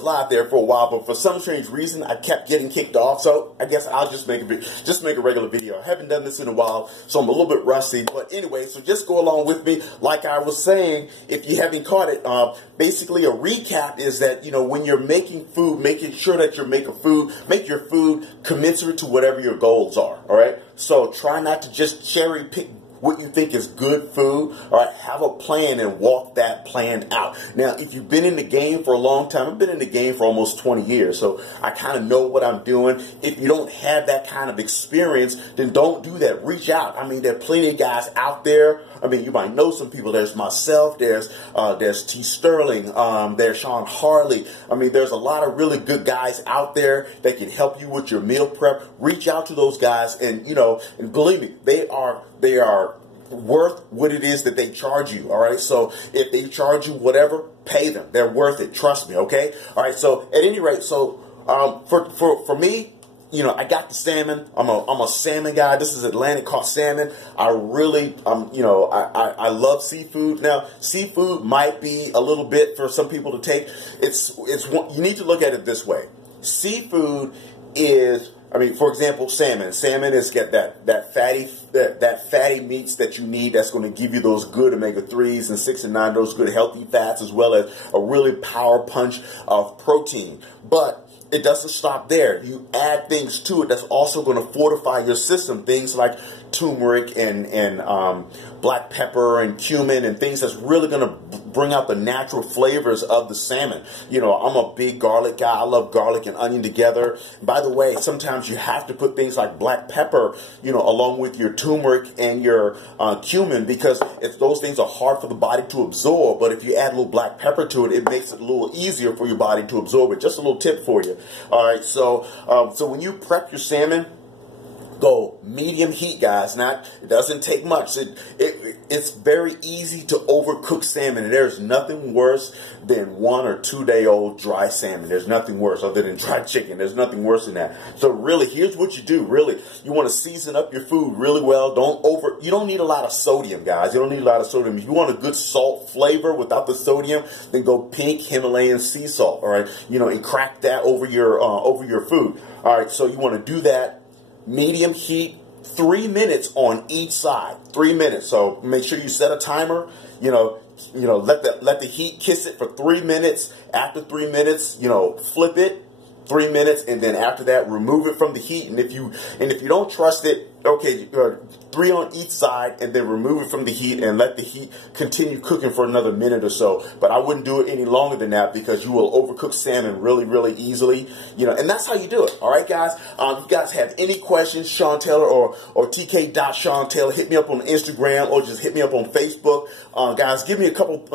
was live there for a while, but for some strange reason, I kept getting kicked off. So I guess I'll just make a regular video. I haven't done this in a while, so I'm a little bit rusty. But anyway, so just go along with me. Like I was saying, if you haven't caught it, basically a recap is that, you know, when you're making food, making sure that you're making food, make your food commensurate to whatever your goals are. All right. So try not to just cherry pick what you think is good food. All right, have a plan and walk that plan out. Now, if you've been in the game for a long time, I've been in the game for almost 20 years, so I kind of know what I'm doing. If you don't have that kind of experience, then don't do that. Reach out. I mean, there are plenty of guys out there. I mean, you might know some people. There's myself. There's T. Sterling. There's Sean Harley. I mean, there's a lot of really good guys out there that can help you with your meal prep. Reach out to those guys, and you know, and believe me, they are worth what it is that they charge you. All right. So if they charge you whatever, pay them. They're worth it. Trust me. Okay. All right. So at any rate, so for me, you know, I got the salmon. I'm a salmon guy. This is Atlantic caught salmon. I really, you know, I love seafood. Now, seafood might be a little bit for some people to take. You need to look at it this way. Seafood is, I mean, for example, salmon. Salmon has got that fatty meats that you need. That's going to give you those good omega-3s and 6 and 9, those good healthy fats, as well as a really power punch of protein. But it doesn't stop there. You add things to it that's also going to fortify your system. Things like turmeric and black pepper and cumin and things that's really going to bring out the natural flavors of the salmon. You know, I'm a big garlic guy. I love garlic and onion together. By the way, sometimes you have to put things like black pepper, you know, along with your turmeric and your cumin, because those things are hard for the body to absorb. But if you add a little black pepper to it, it makes it a little easier for your body to absorb it. Just a little tip for you. All right, so when you prep your salmon, go medium heat, guys. It doesn't take much. It's very easy to overcook salmon, and there's nothing worse than 1 or 2 day old dry salmon. There's nothing worse other than dry chicken. There's nothing worse than that. So really, here's what you do. Really, you want to season up your food really well. You don't need a lot of sodium, guys. You don't need a lot of sodium. If you want a good salt flavor without the sodium, then go pink Himalayan sea salt. All right, you know, and crack that over your food. All right, so you want to do that. Medium heat, 3 minutes on each side. 3 minutes. So make sure you set a timer. You know, let the heat kiss it for 3 minutes. After 3 minutes, you know, flip it. 3 minutes, and then after that, remove it from the heat. And if you don't trust it, okay, 3 on each side, and then remove it from the heat and let the heat continue cooking for another minute or so. But I wouldn't do it any longer than that, because you will overcook salmon really, really easily. You know, and that's how you do it. All right, guys. If you guys have any questions, Sean Taylor or TK.Sean Taylor, hit me up on Instagram or just hit me up on Facebook. Guys, give me a couple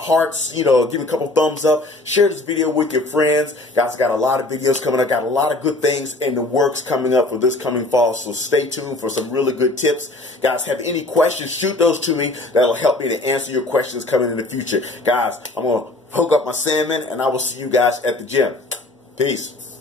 hearts. You know, give me a couple thumbs up. Share this video with your friends. Guys, I got a lot of videos coming. I got a lot of good things in the works coming up for this coming fall. So stay tuned for some really good tips. Guys, have any questions, shoot those to me. That'll help me to answer your questions coming in the future. Guys, I'm going to hook up my salmon, and I will see you guys at the gym. Peace.